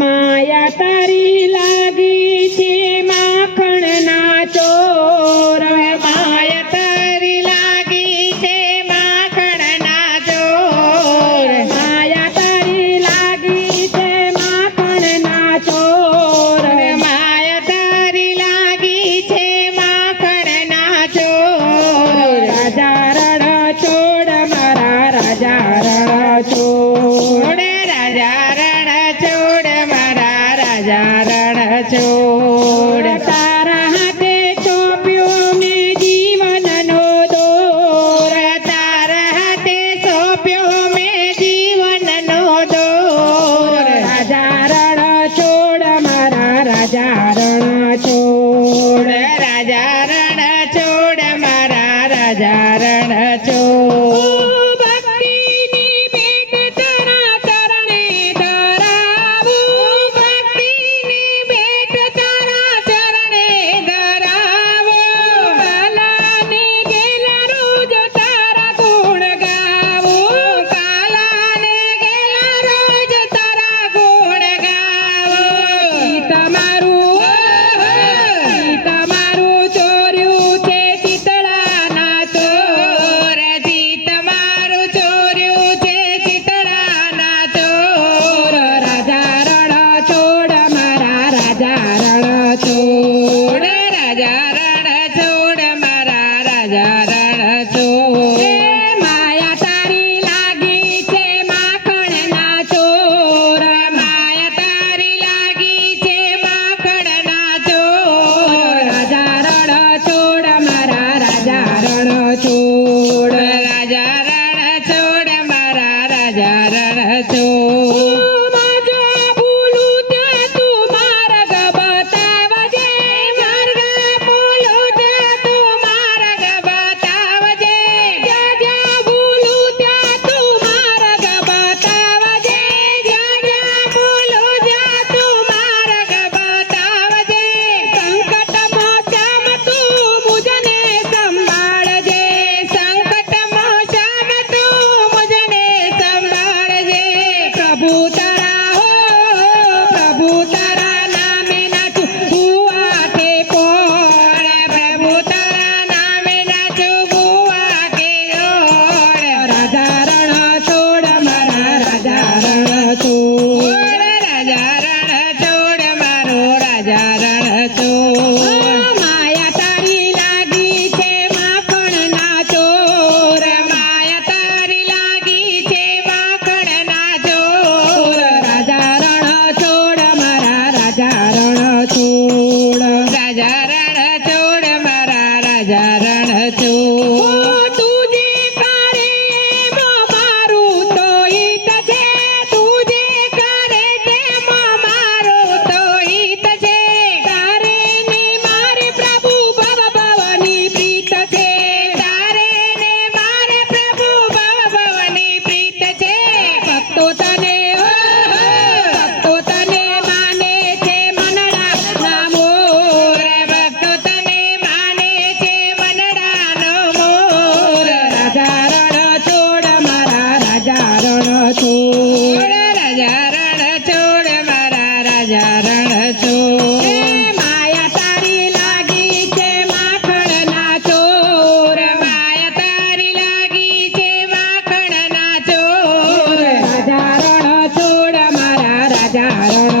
માયા તારી da da I don't know.